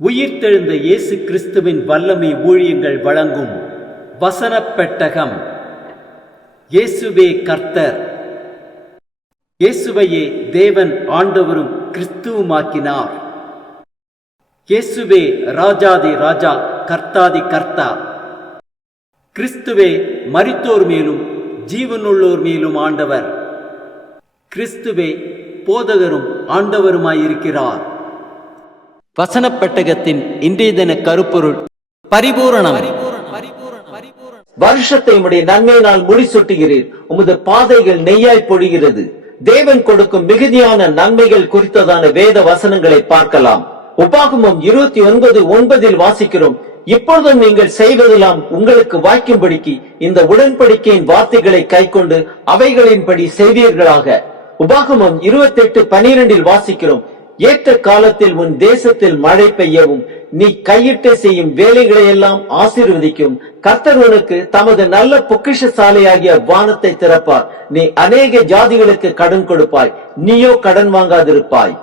உயிர்த்தெழுந்த இயேசு கிறிஸ்துவின் வல்லமை ஊழியங்கள் வழங்கும் வசனப் பெட்டகம். இயேசுவே கர்த்தர். இயேசுவையே தேவன் ஆண்டவரும் கிறிஸ்துவுமாக்கினார். இயேசுவே ராஜாதி ராஜா, கர்த்தாதி கர்த்தா. கிறிஸ்துவே மரித்தோர் மேலும் ஜீவனுள்ளோர் மேலும் ஆண்டவர். கிறிஸ்துவே போதகரும் ஆண்டவருமாயிருக்கிறார். வசனப் பெட்டகத்தின் இன்றைய தின கருப்பொருள் பரிபூரணம். வருஷத்தை உம்முடைய நன்மையினால் முடிசூட்டுகிறீர், உமது பாதைகள் நெய்யாய் பொழிகிறது. தேவன் கொடுக்கும் மிகுதியான நன்மைகள் குறித்ததான வேத வசனங்களை பார்க்கலாம். உபாகமம் 29:9 வாசிக்கிறோம், இப்பொழுதும் நீங்கள் செய்வதெல்லாம் உங்களுக்கு வாய்க்கும்படிக்கு இந்த உடன்படிக்கையின் வார்த்தைகளை கைக்கொண்டு அவைகளின்படி செய்வீர்களாக. உபாகமம் 28:12 வாசிக்கிறோம், ஏற்ற காலத்தில் உன் தேசத்தில் மழை பெய்யவும் நீ கையிட்டு செய்யும் வேலைகளை எல்லாம் ஆசீர்வதிக்கும். கர்த்தர் உனக்கு தமது நல்ல பொக்கிஷசாலையாகிய வானத்தை திறப்பார். நீ அநேக ஜாதிகளுக்கு கடன் கொடுப்பாய், நீயோ கடன் வாங்காதிருப்பாய்.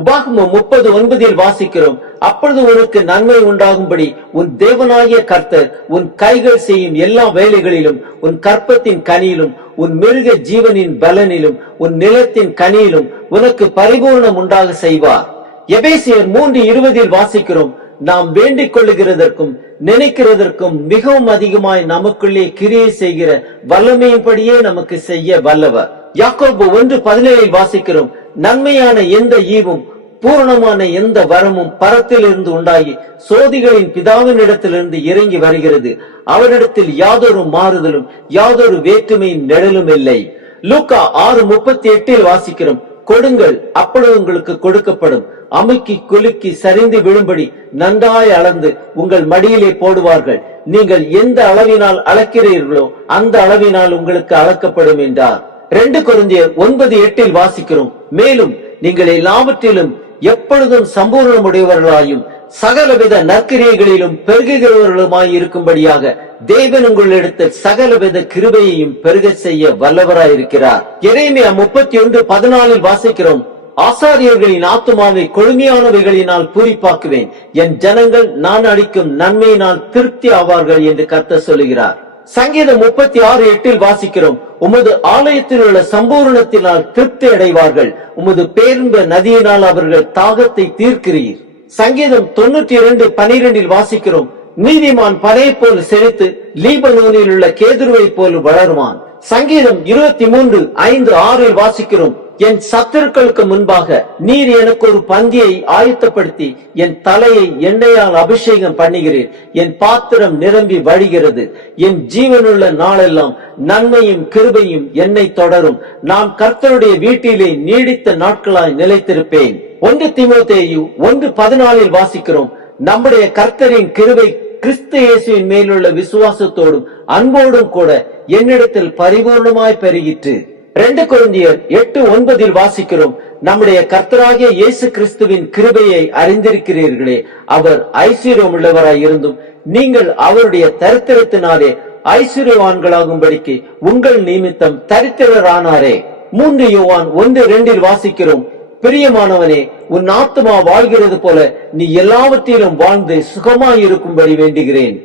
உபாகமம் 30:9 வாசிக்கிறோம், அப்பொழுது உனக்கு நன்மை உண்டாகும்படி உன் தேவனாகிய கர்த்தர் உன் கைகள் செய்யும் எல்லா வேலைகளிலும், உன் கற்பத்தின் கனியிலும், உன் மிருக ஜீவனின் பலனிலும், உன் நிலத்தின் கனியிலும் உனக்கு பரிபூர்ணம் உண்டாக செய்வார். எபேசியர் 3:20 வாசிக்கிறோம், நாம் வேண்டிக் கொள்ளுகிறதற்கும் நினைக்கிறதற்கும் மிகவும் அதிகமாய் நமக்குள்ளே கிரியை செய்கிற வல்லமையின்படியே நமக்கு செய்ய வல்லவர். யாக்கோபு 1:17 வாசிக்கிறோம், நன்மையான எந்த ஈவும் பூரணமான எந்த வரமும் பரத்திலிருந்து உண்டாகி சோதிகளின் பிதாவினிடத்திலிருந்து இறங்கி வருகிறது. அவரிடத்தில் யாதொரு மாறுதலும் யாதொரு வேற்றுமையின் நிழலும் இல்லை. லூக்கா 6:38 வாசிக்கிறோம், கொடுங்கள் அப்பொழுது உங்களுக்கு கொடுக்கப்படும், அமுக்கி குலுக்கி சரிந்து விழும்படி நன்றாய் அளந்து உங்கள் மடியிலே போடுவார்கள், நீங்கள் எந்த அளவினால் அளக்கிறீர்களோ அந்த அளவினால் உங்களுக்கு அளக்கப்படும் என்றார். 2 கொரிந்தியர் 9:8 வாசிக்கிறோம், மேலும் நீங்கள் எல்லாவற்றிலும் எப்பொழுதும் சம்பூர்ணமுடையவர்களாயும் சகலவித நற்கிரியைகளிலும் பெருகுகிறவர்களுமாய் இருக்கும்படியாக தேவன் உங்களிடத்தில் சகலவித கிருபையையும் பெருக செய்ய வல்லவராயிருக்கிறார். எரேமியா 31:14 வாசிக்கிறோம், ஆசாரியர்களின் ஆத்துமாவை கொழுமையானவைகளினால் பூரிப்பாக்குவேன், என் ஜனங்கள் நான் அளிக்கும் நன்மையினால் திருப்தி ஆவார்கள் என்று கர்த்தர் சொல்லுகிறார். சங்கீதம் 36:8 வாசிக்கிறோம், உமது ஆலயத்தில் உள்ள சம்பூர்ணத்தினால் திருப்தி அடைவார்கள், உமது பேரின்ப நதியினால் அவர்கள் தாகத்தை தீர்க்கிறீர். சங்கீதம் 92:12 வாசிக்கிறோம், நீதிமான் பனை போல் செழித்து லீபனோனில் உள்ள கேதுருவை போல் வளருவான். சங்கீதம் 23:5-6 வாசிக்கிறோம், என் சத்துருக்களுக்கு முன்பாக நீர் எனக்கு ஒரு பந்தியை ஆயத்தப்படுத்தி என் தலையை எண்ணெயால் அபிஷேகம் பண்ணுகிறீர், என் பாத்திரம் நிரம்பி வழிகிறது. என் ஜீவனுள்ள நாளெல்லாம் நன்மையும் கிருபையும் என்னை தொடரும், நான் கர்த்தருடைய வீட்டிலே நீடித்த நாட்களாய் நிலைத்திருப்பேன். 1 தீமோத்தேயு 1:14 வாசிக்கிறோம், நம்முடைய கர்த்தரின் கிருபை கிறிஸ்து இயேசுவின் மேலுள்ள விசுவாசத்தோடும் அன்போடும் கூட என்னிடத்தில் பரிபூர்ணமாய் பெருகிற்று. 2 கொரிந்தியர் 8:9 வாசிக்கிறோம், நம்முடைய கர்த்தராகிய இயேசு கிறிஸ்துவின் கிருபையை அறிந்திருக்கிறீர்களே, அவர் ஐஸ்வர்யம் உள்ளவராய் இருந்தும் நீங்கள் அவருடைய தரித்திரத்தினாலே ஐஸ்வர்யவான்களாகும்படிக்கு உங்கள் நிமித்தம் தரித்திரரானாரே. 3 யோவான் 1:2 வாசிக்கிறோம், பிரியமானவனே, உன் ஆத்துமா வாழ்கிறது போல நீ எல்லாவற்றிலும் வாழ்ந்து சுகமாயிருக்கும்படி வேண்டுகிறேன்.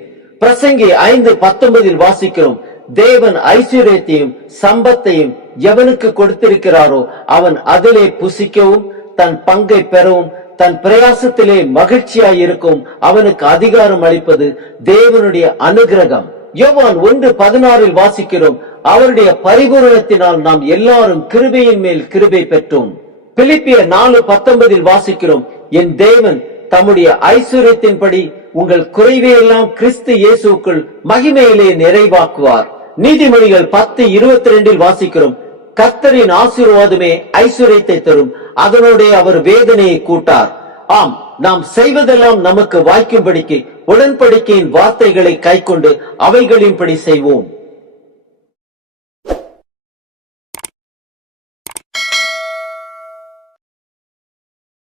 பிரசங்கி 5:19 வாசிக்கிறோம், தேவன் ஐஸ்வர்யத்தையும் சம்பத்தையும் எவனுக்கு கொடுத்திருக்கிறாரோ அவன் அதிலே புசிக்கவும் தன் பங்கை பெறவும் தன் பிரயாசத்திலே மகிழ்ச்சியாய் இருக்கும் அவனுக்கு அதிகாரம் அளிப்பது தேவனுடைய அனுகிரகம். யோவான் 1:16 வாசிக்கிறோம், அவருடைய பரிபூரணத்தினால் நாம் எல்லாரும் கிருபையின் மேல் கிருபை பெற்றோம். பிலிப்பியர் 4:19 வாசிக்கிறோம், என் தேவன் தம்முடைய ஐஸ்வர்யத்தின்படி உங்கள் குறைவையெல்லாம் கிறிஸ்து இயேசுக்குள் மகிமையிலே நிறைவாக்குவார். நீதிமொழிகள் 10:22 வாசிக்கிறோம், கர்த்தரின் ஆசீர்வாதமே ஐஸ்வர்யத்தை தரும், அதனோட அவர் வேதனையை கூட்டார். ஆம், நாம் செய்வதெல்லாம் நமக்கு வாய்க்கும்படிக்கு உடன்படிக்கையின் வார்த்தைகளை கைக்கொண்டு அவைகளின்படி செய்வோம்.